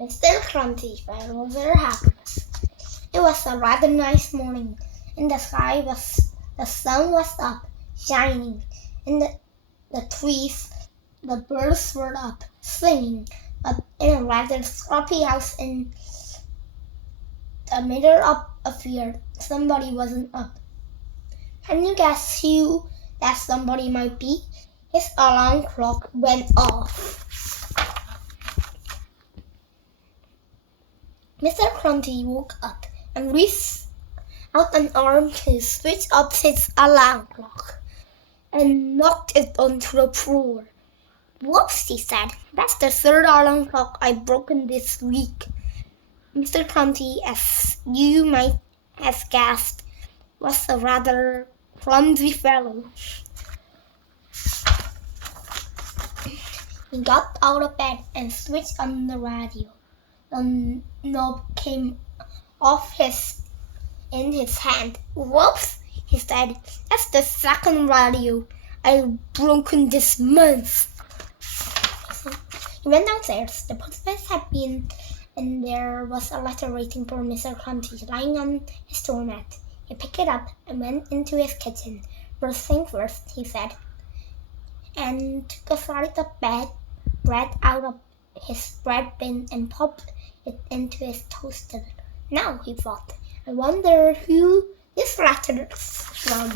Mr. Clumsy by Roger Hargreaves. It was a rather nice morning, and the sun was up, shining, and the trees, the birds were up, singing, but in a rather scruffy house in the middle of a field, somebody wasn't up. Can you guess who that somebody might be? His alarm clock went off. Mr. Clumsy woke up and reached out an arm to switch off his alarm clock and knocked it onto the floor. Whoops, he said. That's the third alarm clock I've broken this week. Mr. Clumsy, as you might have guessed, was a rather clumsy fellow. He got out of bed and switched on the radio. The knob came off in his hand. Whoops, he said. That's the second radio I've broken this month. He went downstairs. The postman had been, and there was a letter waiting for Mr. Clumsy lying on his doormat. He picked it up and went into his kitchen. First thing first, he said, and took a slice of bread out of his bread bin and popped it into his toaster. Now, he thought, I wonder who this letter's from.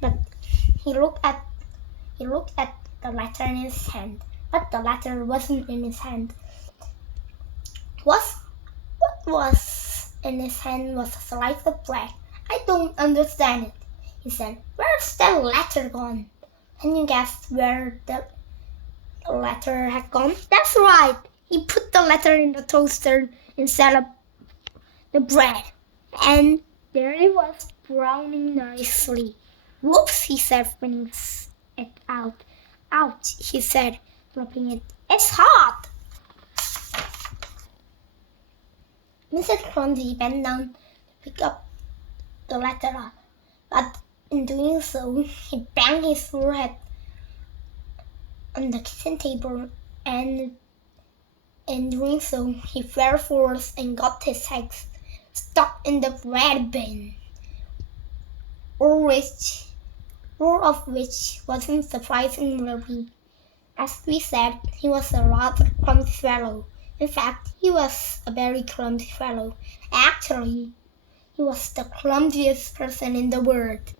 But he looked at the letter in his hand, but the letter wasn't in his hand. What was in his hand was a slice of bread. I don't understand it, he said. Where's the letter gone? Can you guess where the letter had gone? That's right. He put the letter in the toaster instead of the bread, and there it was, browning nicely. Whoops, he said, spinning it out. Ouch, he said, dropping it. It's hot. Mr. Clumsy bent down to pick up the letter up, but in doing so, he banged his forehead on the kitchen table, and in doing so, he fell forward and got his head stuck in the bread bin, all of which wasn't surprising. As we said, he was a rather clumsy fellow. In fact, he was a very clumsy fellow. Actually, he was the clumsiest person in the world.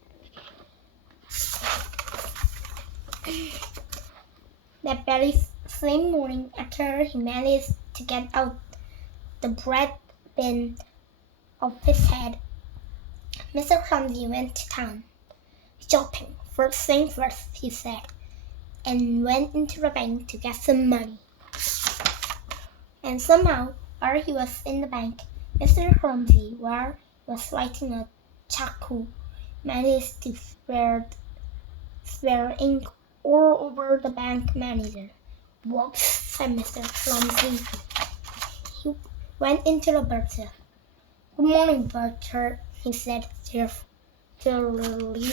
That very same morning, after he managed to get out the bread bin off his head, Mr. Clumsy went to town. Shopping, first thing first, he said, and went into the bank to get some money. And somehow, while he was in the bank, Mr. Clumsy, while he was writing a check, managed to smear ink all over the bank manager. Whoops, said Mr. Clumsy. He went into the butcher. Good morning, butcher, he said cheerfully.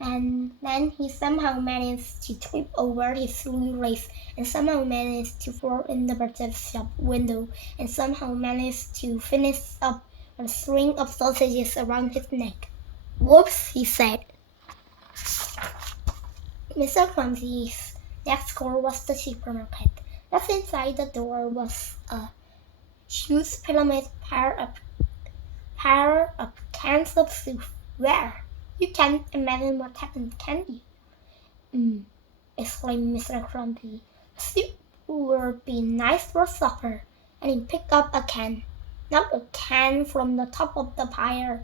And then he somehow managed to trip over his shoelace, and somehow managed to fall in the butcher's shop window, and somehow managed to finish up a string of sausages around his neck. Whoops, he said. Mr. Clumsy's next door was the supermarket. Just inside the door was a huge pyramid pile of cans of soup. Where? You can't imagine what happened, can you? Exclaimed Mr. Clumsy. Soup would be nice for supper. And he picked up a can. Not a can from the top of the pile.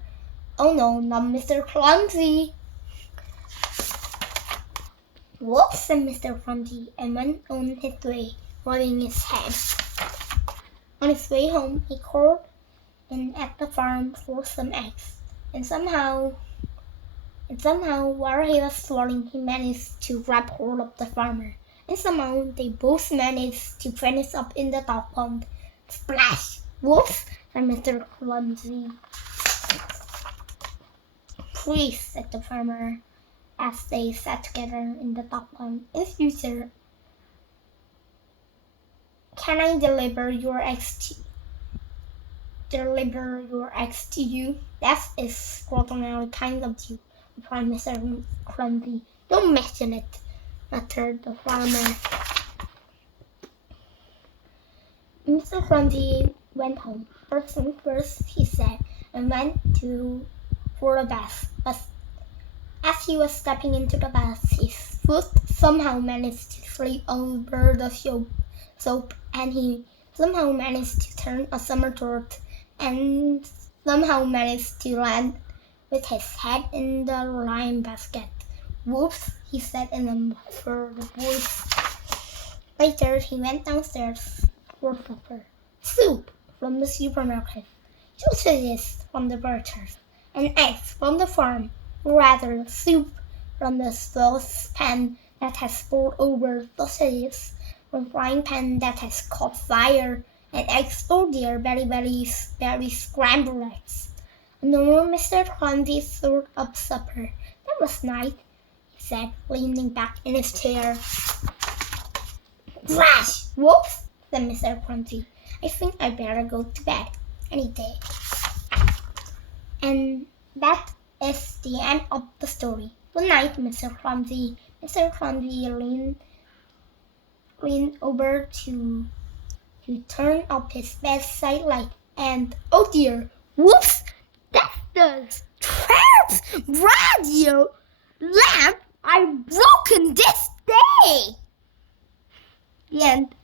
Oh no, not Mr. Clumsy. Whoops, said Mr. Clumsy, and went on his way, rubbing his head. On his way home, he called in at the farm for some eggs, and somehow, while he was strolling, he managed to grab hold of the farmer, and somehow they both managed to finish up in the dog pond. Splash! Whoops, said Mr. Clumsy. Please, said the farmer, as they sat together in the dog pond, in future, Can I deliver your eggs to you? That is extraordinarily kind of you, replied Mr. Clumsy. Don't mention it, muttered the farmer. Mr. Clumsy went home. First things first, he said, and went for a bath. But as he was stepping into the bath, his foot somehow managed to slip over the soap, and he somehow managed to turn a somersault, and somehow managed to land with his head in the lime basket. Whoops, he said in a muffled voice. Later, he went downstairs for supper. Soup from the supermarket, sausages from the butcher's, and eggs from the farm, or rather soup from the saucepan that has poured over sausages, from a frying pan that has caught fire, and eggs, oh dear, very scrambled eggs. No, Mr. Clumsy sort of supper. That was nice, he said, leaning back in his chair. Crash! Whoops! Said Mr. Clumsy. I think I'd better go to bed any day. And that is the end of the story. Good night, Mr. Clumsy. Mr. Clumsy leaned over to turn up his bedside light, and oh dear, whoops! That's the traps radio lamp I've broken this day. The end.